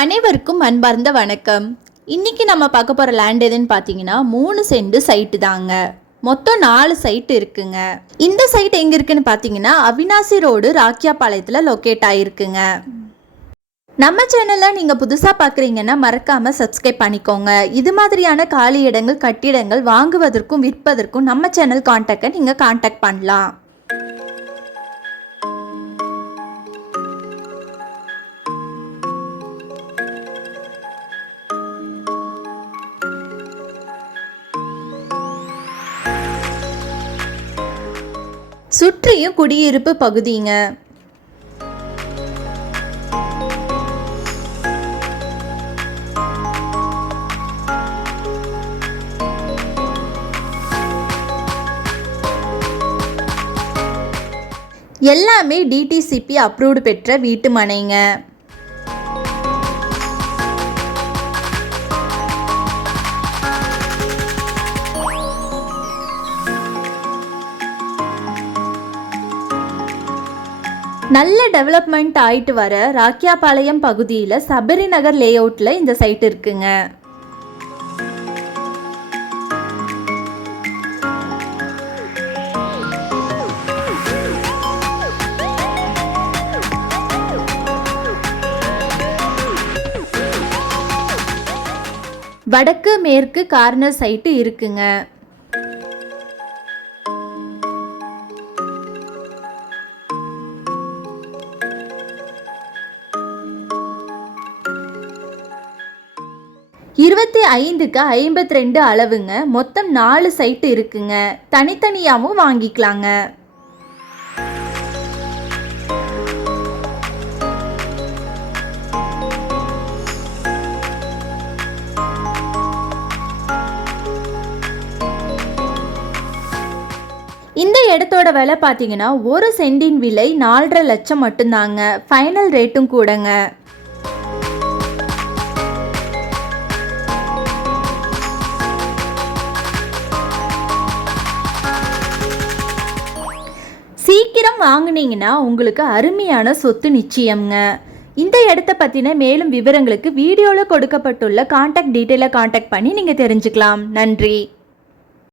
அனைவருக்கும் அன்பார்ந்த வணக்கம். இன்னைக்கு நம்ம பார்க்க போகிற லேண்ட் எதுன்னு பார்த்தீங்கன்னா 3 சென்ட் சைட்டு தாங்க. மொத்தம் 4 சைட் இருக்குங்க. இந்த சைட் எங்கே இருக்குன்னு பார்த்தீங்கன்னா அவினாசி ரோடு ராக்கியாபாளையத்தில் லொக்கேட் ஆகிருக்குங்க. நம்ம சேனலில் நீங்கள் புதுசாக பார்க்குறீங்கன்னா மறக்காமல் சப்ஸ்கிரைப் பண்ணிக்கோங்க. இது மாதிரியான காலி இடங்கள் கட்டிடங்கள் வாங்குவதற்கும் விற்பதற்கும் நம்ம சேனல் கான்டாக்டை நீங்கள் கான்டாக்ட் பண்ணலாம். சுற்றியும் குடியிருப்பு பகுதிங்க. எல்லாமே டிடிசிபி அப்ரூவ்டு பெற்ற வீட்டு மனைங்க. நல்ல டெவலப்மெண்ட் ஆயிட்டு வர ராக்கியாபாளையம் பகுதியில் சபரி நகர் லே அவுட்டில் இந்த சைட் இருக்குங்க. வடக்கு மேற்கு கார்னர் சைட்டு இருக்குங்க. இருபத்தி 5க்கு 52 அளவுங்க. மொத்தம் 4 சைட்டு இருக்குங்க. தனித்தனியாகவும் வாங்கிக்கலாங்க. இந்த இடத்தோட விலை பார்த்தீங்கன்னா 1 சென்டின் விலை 4.5 லட்சம் மட்டும்தாங்க. ஃபைனல் ரேட்டும் கூடங்க. சீக்கிரம் வாங்குனீங்கன்னா உங்களுக்கு அருமையான சொத்து நிச்சயம்ங்க. இந்த இடத்த பற்றின மேலும் விவரங்களுக்கு வீடியோவில் கொடுக்கப்பட்டுள்ள கான்டாக்ட் டீட்டெயிலை கான்டாக்ட் பண்ணி நீங்கள் தெரிஞ்சுக்கலாம். நன்றி.